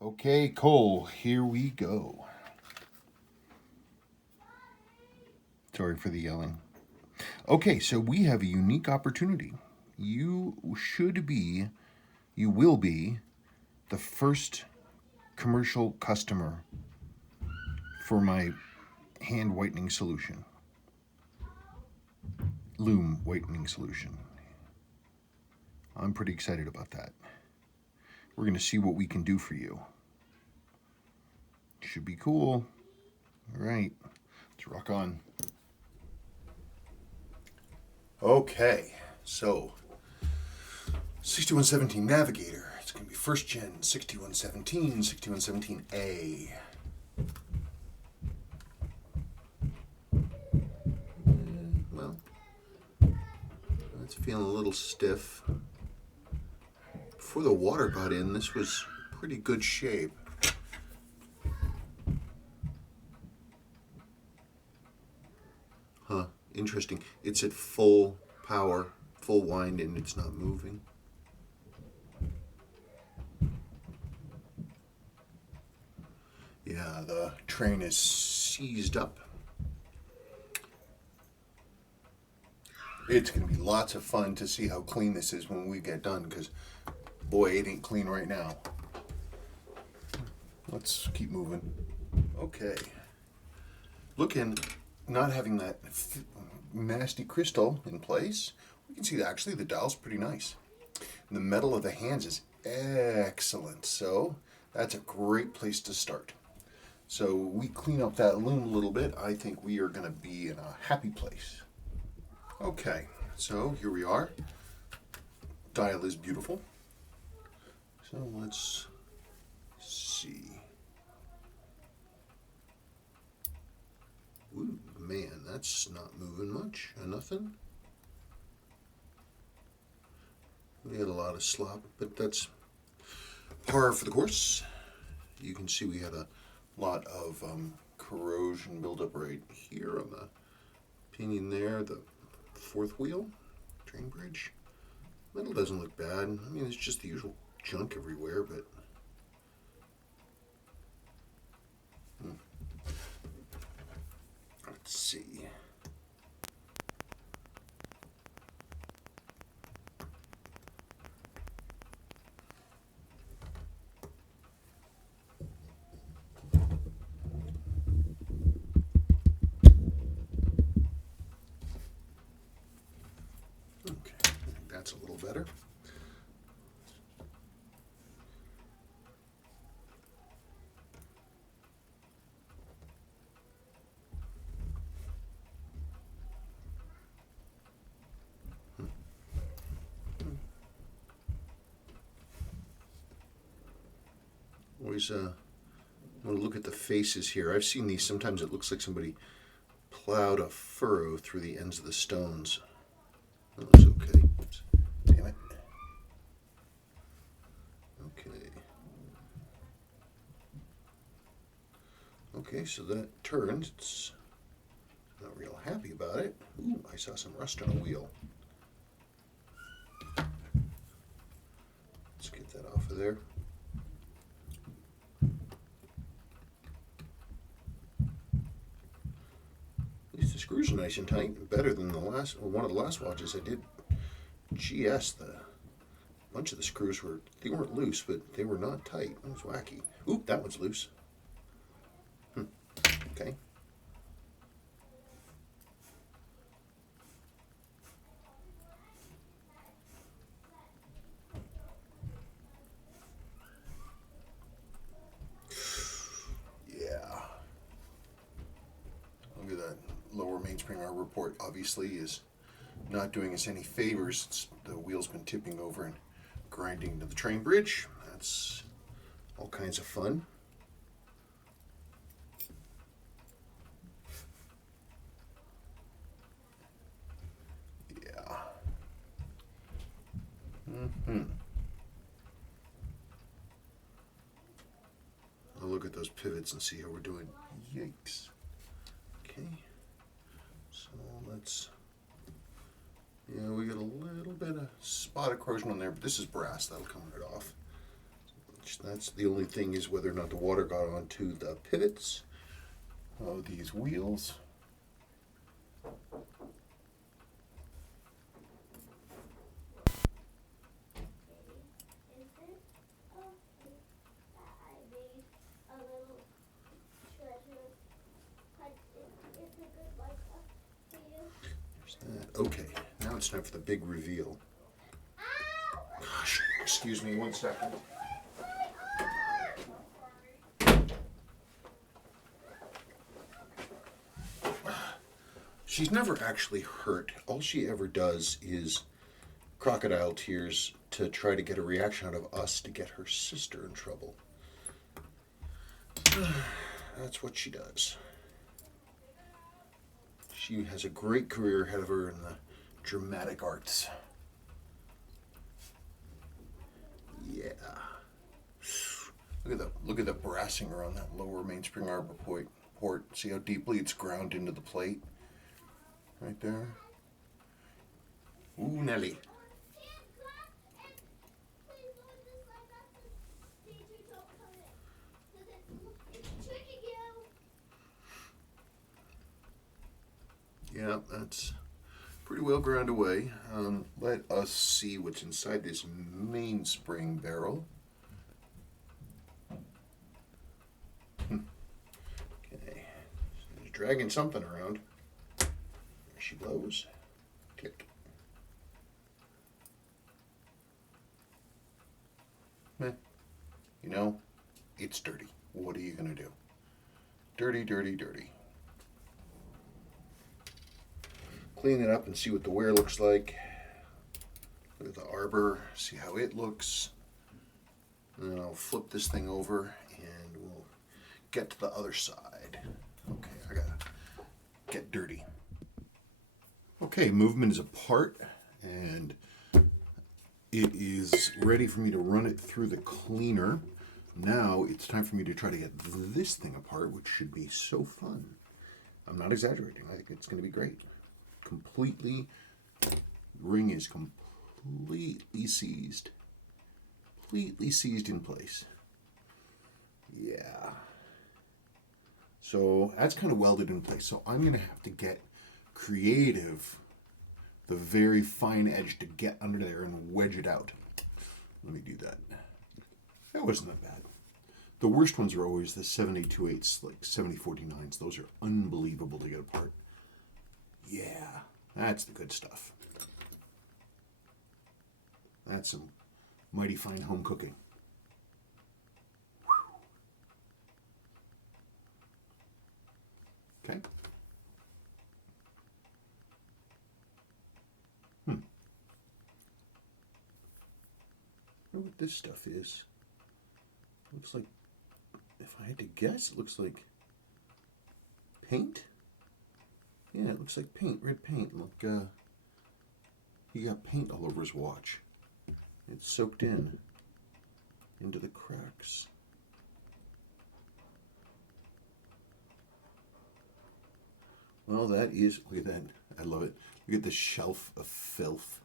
Okay, Cole, here we go. Sorry for the yelling. Okay, so we have a unique opportunity. You should be, you will be, the first commercial customer for my hand whitening solution, loom whitening solution. I'm pretty excited about that. We're going to see what we can do for you. Should be cool. All right, let's rock on. Okay, so 6117 Navigator. It's going to be first gen 6117, 6117A. Well, it's feeling a little stiff. Before the water got in, this was pretty good shape. Huh, interesting. It's at full power, full wind, and it's not moving. Yeah, the train is seized up. It's going to be lots of fun to see how clean this is when we get done, because boy, it ain't clean right now. Let's keep moving. Okay. Looking, not having that nasty crystal in place, we can see that actually the dial's pretty nice. And the metal of the hands is excellent, so that's a great place to start. So we clean up that loom a little bit, I think we are going to be in a happy place. Okay, so here we are. Dial is beautiful. So let's see. Ooh, man, that's not moving much. Nothing. We had a lot of slop, but that's par for the course. You can see we had a lot of corrosion buildup right here on the pinion there, the fourth wheel, train bridge. Metal doesn't look bad. I mean, it's just the usual junk everywhere, but let's see. Okay, I think that's a little better. Always want to look at the faces here. I've seen these. Sometimes it looks like somebody plowed a furrow through the ends of the stones. That looks okay. Oops. Damn it. Okay. Okay, so that turns. It's not real happy about it. Ooh, I saw some rust on a wheel. Let's get that off of there. At least the screws are nice and tight, better than the last, or one of the last watches I did. GS, the bunch of the screws they weren't loose, but they were not tight. It was wacky. Oop, that one's loose. Okay. Yeah. Look at that lower mainspring. Our report obviously is not doing us any favors. The wheel's been tipping over and grinding to the train bridge. That's all kinds of fun. Yeah. I'll look at those pivots and see how we're doing. Yikes. Okay. So let's. Yeah, we got a little bit of spot of corrosion on there, but this is brass. That'll come right off. That's the only thing, is whether or not the water got onto the pivots of these wheels. Okay, now it's time for the big reveal. Gosh, excuse me 1 second. She's never actually hurt. All she ever does is crocodile tears to try to get a reaction out of us to get her sister in trouble. That's what she does. She has a great career ahead of her in the dramatic arts. Yeah. Look at the brassing around that lower mainspring arbor port. See how deeply it's ground into the plate? Right there. Ooh, Nelly. Yeah, that's pretty well ground away. Let us see what's inside this mainspring barrel. Okay, so he's dragging something around. There she blows. Click. You know, it's dirty. What are you gonna do? Dirty, dirty, dirty. Clean it up and see what the wear looks like. Look at the arbor, see how it looks. And then I'll flip this thing over and we'll get to the other side. Okay, I gotta get dirty. Okay, movement is apart and it is ready for me to run it through the cleaner. Now it's time for me to try to get this thing apart, which should be so fun. I'm not exaggerating. I think it's going to be great. Ring is completely seized. Completely seized in place. Yeah. So that's kind of welded in place. So I'm going to have to get creative, the very fine edge to get under there and wedge it out. Let me do that. That wasn't that bad. The worst ones are always the 7/828s, like 7049s. Those are unbelievable to get apart. Yeah, that's the good stuff. That's some mighty fine home cooking. Okay. I wonder what this stuff is. Looks like, if I had to guess, it looks like paint. Yeah, it looks like paint, red paint. Look, he got paint all over his watch. It's soaked into the cracks. Well, that is, look at that. I love it. Look at the shelf of filth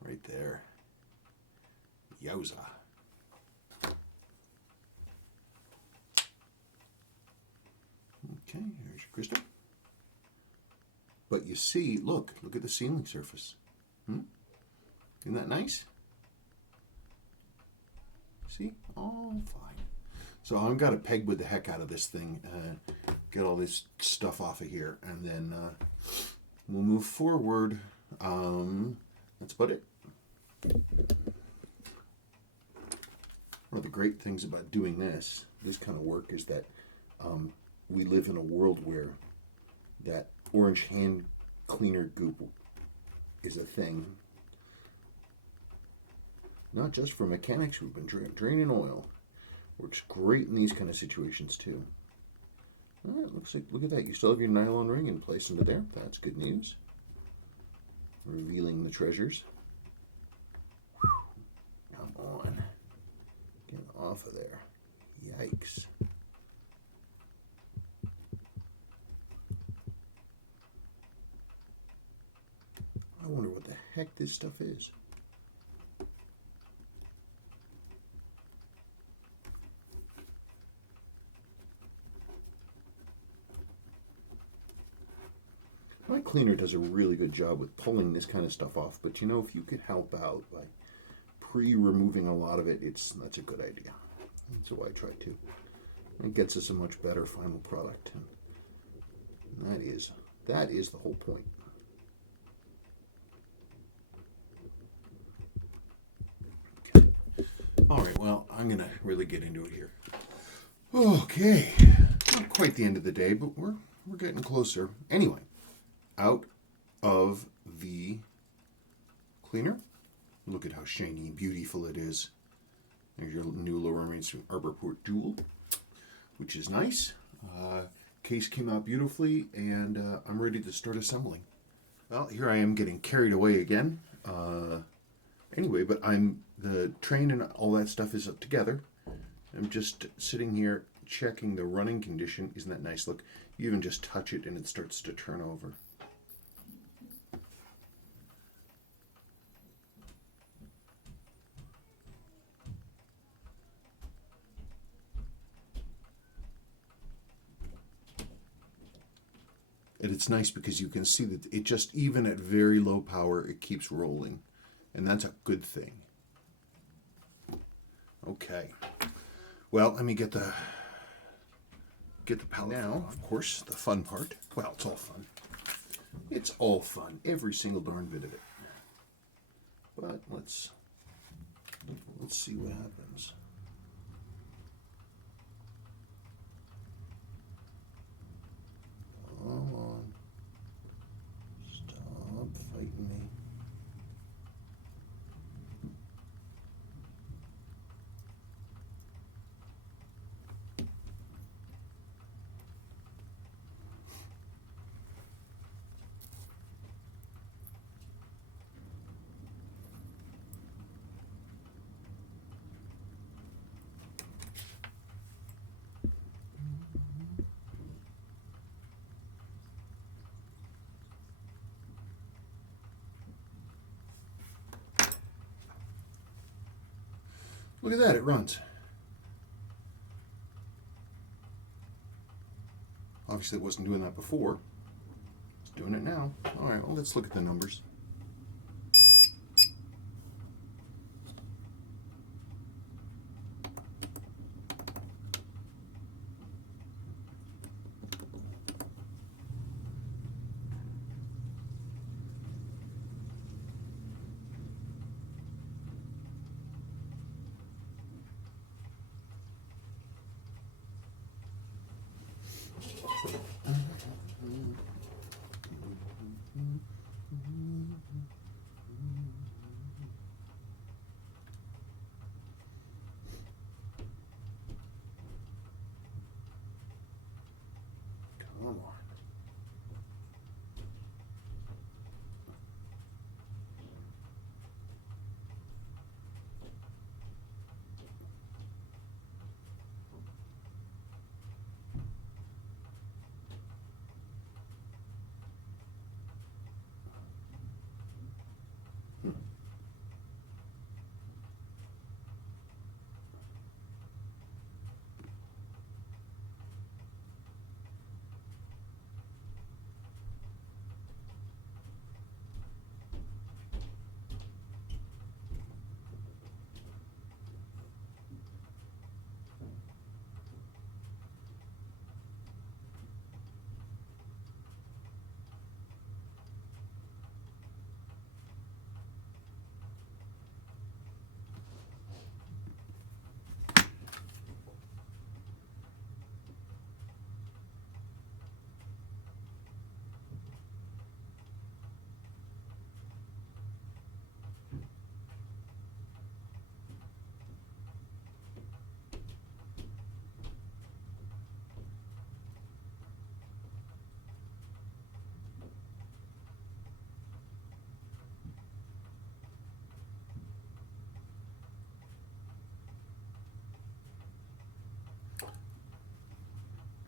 right there. Yowza. Okay, here's your crystal. But you see, look at the sealing surface. Isn't that nice? See, all fine. So I've got to pegwood the heck out of this thing, get all this stuff off of here, and then we'll move forward. That's about it. One of the great things about doing this kind of work, is that we live in a world where that orange hand cleaner goop is a thing. Not just for mechanics who've been draining oil. Works great in these kind of situations too. It looks like, look at that, you still have your nylon ring in place under there. That's good news. Revealing the treasures. Come on. Get off of there. Yikes. I wonder what the heck this stuff is. My cleaner does a really good job with pulling this kind of stuff off, but you know, if you could help out by pre-removing a lot of it, that's a good idea. That's what I try to. It gets us a much better final product. And that is the whole point. Okay. All right, well, I'm going to really get into it here. Okay. Not quite the end of the day, but we're getting closer. Anyway, out of the cleaner. Look at how shiny and beautiful it is. There's your new lower mainstream Arborport Dual, which is nice. Case came out beautifully, and I'm ready to start assembling. Well, here I am getting carried away again. Anyway, but the train and all that stuff is up together. I'm just sitting here checking the running condition. Isn't that nice? Look, you even just touch it and it starts to turn over. And it's nice because you can see that it just, even at very low power, it keeps rolling. And that's a good thing. Okay. Well, let me get the palette. Now, of course, the fun part. Well, it's all fun. It's all fun. Every single darn bit of it. But let's see what happens. Come on. Stop fighting me. Look at that, it runs. Obviously it wasn't doing that before. It's doing it now. All right, well, let's look at the numbers. Come on.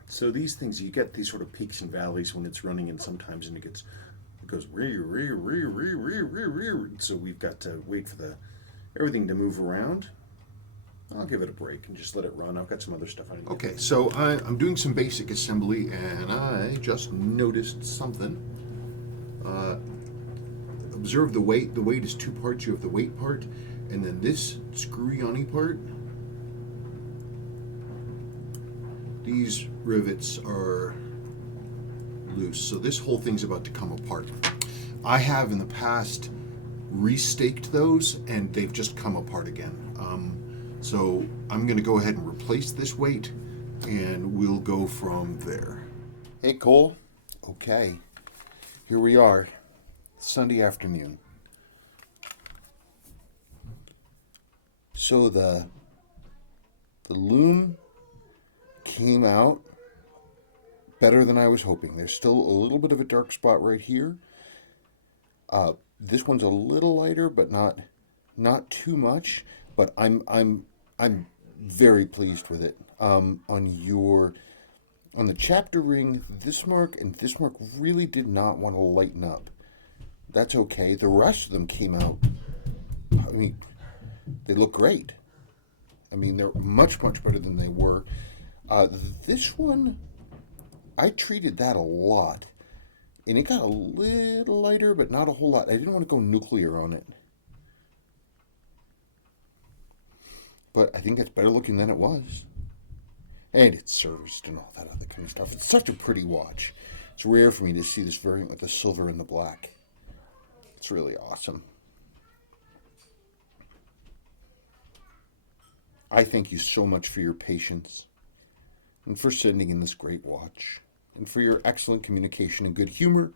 So these things, you get these sort of peaks and valleys when it's running, and sometimes it goes ree. So we've got to wait for everything to move around. I'll give it a break and just let it run. I've got some other stuff I need to do. Okay, so I'm doing some basic assembly, and I just noticed something. Observe the weight. The weight is two parts. You have the weight part, and then this screwy part. These rivets are loose, so this whole thing's about to come apart. I have in the past restaked those, and they've just come apart again. So I'm going to go ahead and replace this weight, and we'll go from there. Hey, Cole. Okay, here we are, Sunday afternoon. So the loom came out better than I was hoping. There's still a little bit of a dark spot right here. This one's a little lighter, but not too much. But I'm very pleased with it. On the chapter ring, this mark and this mark really did not want to lighten up. That's okay. The rest of them came out. I mean, they look great. I mean, they're much better than they were. This one, I treated that a lot. And it got a little lighter, but not a whole lot. I didn't want to go nuclear on it. But I think it's better looking than it was. And it's serviced and all that other kind of stuff. It's such a pretty watch. It's rare for me to see this variant with the silver and the black. It's really awesome. I thank you so much for your patience and for sending in this great watch and for your excellent communication and good humor.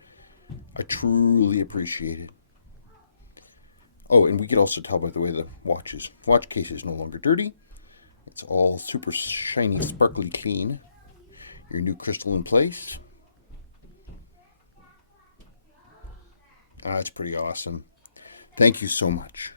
I truly appreciate it. Oh, and we could also tell by the way the watch case is no longer dirty. It's all super shiny, sparkly clean. Your new crystal in place. It's pretty awesome. Thank you so much.